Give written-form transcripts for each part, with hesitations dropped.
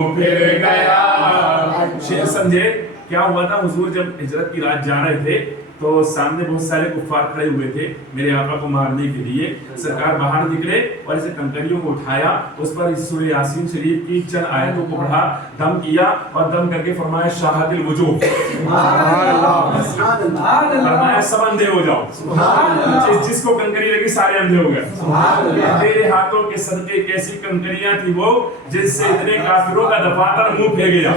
फिर गया। शेर समझे क्या हुआ था? हुजूर जब हिजरत की रात जा रहे थे तो सामने बहुत सारे कुफ्फार खड़े हुए थे मेरे आका को मारने के लिए। सरकार बाहर निकले और ऐसे कंकरियों को उठाया, उस पर सूरह यासीन शरीफ की चंद आयतों को पढ़ा, दम किया और दम करके फरमाया शाहदिल वजूह, फरमाया सब अंधे हो जाओ। जिसको कंकरी लगी सारे अंधे हो गए। तेरे हाथों के सदके कैसी कंकरियां थी वो जिससे इतने काफिरों का दफातर मुंह फेंक गया।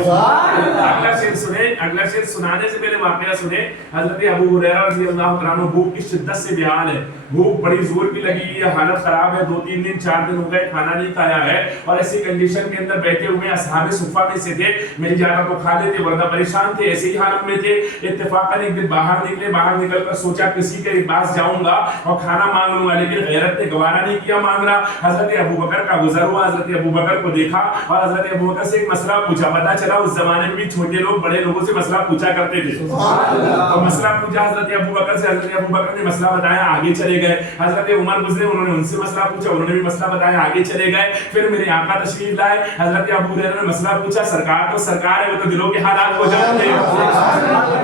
अगला शेर सुने, अगला शेर सुनाने से पहले वाकया सुने। हजरत अबू हुरैरा रज़ी अल्लाह तआला अन्हु भूख की शिद्दत से बेहाल है, भूख बड़ी जोर की लगी है, हालत खराब है, 2-3 दिन 4 दिन हो गए खाना नहीं खाया है और ऐसी कंडीशन के अंदर बैठे हुए असहाब सुफ़ा में से थे, मिल जाता तो खा लेते वरना परेशान थे, ऐसी ही हालत में थे। इत्तेफाकन एक दिन बाहर निकले, बाहर निकलकर सोचा किसी के पास जाऊंगा और खाना मांग लूंगा, लेकिन गैरत ने गवारा नहीं किया मांगना। हजरत अबू बकर का गुजर हुआ, हजरत अबू बकर को देखा और हजरत अबू बकर से एक मसला पूछा। पता चला उस जमाने में भी छोटे लोग बड़े लोगों से मसला पूछा करते थे। तो मसला पूछा हजरत अबू बकर से, हजरत अबू बकर ने मसला बताया, आगे चले गए। हजरत उमर गुजरे, उन्होंने उनसे मसला पूछा, उन्होंने भी मसला बताया, आगे चले गए। फिर मेरे आका तशरीफ लाए, हजरत अबू हुरैरा ने मसला पूछा। सरकार तो सरकार है, वो तो दिलों के हालात को जानते हैं,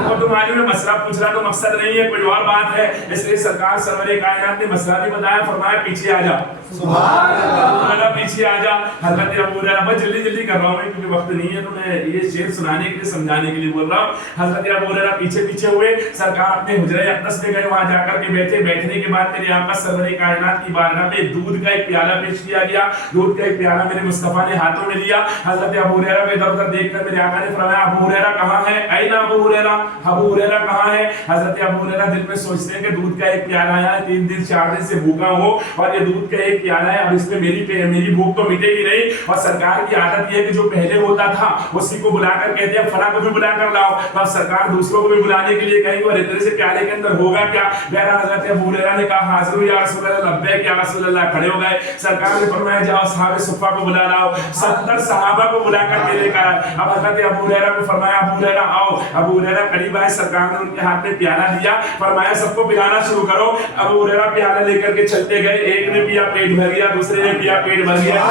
वो तुम्हारे में मसला पूछ रहा तो मकसद नहीं है, कोई और बात है। इसलिए सरकार सरवरे कायनात ने मसला भी बताया, फरमाया पीछे आ जा, सुभान अल्लाह, पीछे आ जा। हजरत अबू हुरैरा, मैं जल्दी जल्दी कर रहा हूं क्योंकि वक्त नहीं है, तो मैं ये शेर सुनाने के लिए समझाने के लिए बोल रहा हूं। हजरत अबू हुरैरा पीछे पीछे हुए, सरकार अपने हुजरे अक़दस में गए, वहां जाकर के बैठे। बैठने के बाद मेरे आका सरवरे कायनात की बारगाह में दूध का एक प्याला पेश किया गया। दूध का एक प्याला मेरे मुस्तफा ने हाथों में लिया। हजरत अबू हुरैरा को इधर उधर देखकर मेरे आका ने फरमाया, अबू हुरैरा कहां है? ऐना अबू हुरैरा, अबू हुरैरा कहां है? हजरत अबू हुरैरा दिल में सोचते हैं कि दूध का एक प्याला आया है, 3 दिन 4 दिन से भूखा हूं और ये दूध का एक प्याला है, अब इसमें मेरी भूख तो मिटेगी नहीं। और सरकार की आदत ये है कि जो पहले होता था उसी को बुलाकर कहते हैं फला को भी बुलाकर लाओ, तो अब सरकार दूसरों को भी बुलाने के लिए कहेंगे और इतने से प्याले के अंदर होगा क्या? बहरहाल हजरत अबू हुरैरा ने कहा, हाज़िर या रसूल अल्लाह, लब्बैक या रसूल अल्लाह। खड़े हो गए। सरकार ने फरमाया, जाओ साहब सुफ़ा को बुला लाओ। 70 सहाबा को बुलाकर के लेकर आए। अब हजरत अबू हुरैरा को फरमाया, अबू हुरैरा आओ। अबू हुरैरा करीब आए, सरकार ने उनके हाथ में प्याला दिया, फरमाया सबको पिलाना शुरू करो। अबू हुरैरा प्याला लेकर के चलते गए, एक ने पिया पेट भर गया, दूसरे ने पिया पेट भर गया,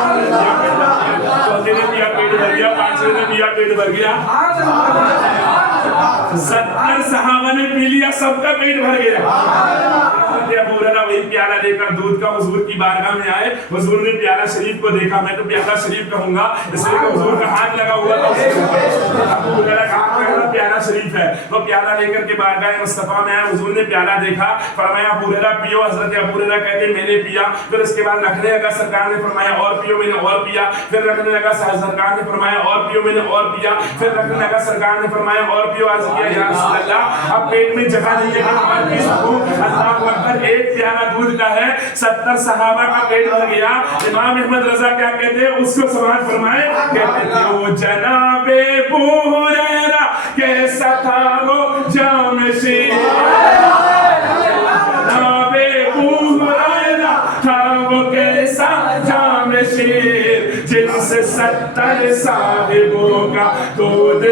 चौथे ने पिया पेट भर गया, पांचवें ने पिया पेट भर गया, 70 सहाबा ने पी लिया, सबका पेट भर गया। अबू हुरैरा वही प्याला लेकर दूध का हुजूर की बारगाह में आए। हुजूर ने प्याला शरीफ को देखा, मैं तो प्याला शरीफ कहूंगा इसलिए कि हुजूर का हाथ लगा हुआ था। अबू हुरैरा का प्याला शरीफ है, तो प्याला लेकर के बारगाह मुस्तफा में आए। हुजूर ने प्याला देखा, फरमाया अबू हुरैरा पियो। हजरत अबू हुरैरा कहते मैंने पिया। फिर उसके बाद रखने लगा, सरकार ने फरमाया और पियो, मैंने और पिया। फिर रखने लगा, सरकार ने फरमाया और पियो, मैंने और पिया। फिर रखने लगा, सरकार ने फरमाया और पियो। अर्ज़ किया, या रसूल अल्लाह, अब पेट में जगह नहीं है कि मैं पी सकूं। अल्लाहू अकबर, एक प्याला दूध का है, 70 सहाबा का पेट भर गया। इमाम अहमद रजा क्या कहते हैं, उसको समाज फरमाए, कहते थे वो जनाबे अबू हुरैरा कैसा था वो जामशीर, जनाबे अबू हुरैरा था वो कैसा जामशीर, जिनसे 70 साहिबों का दूध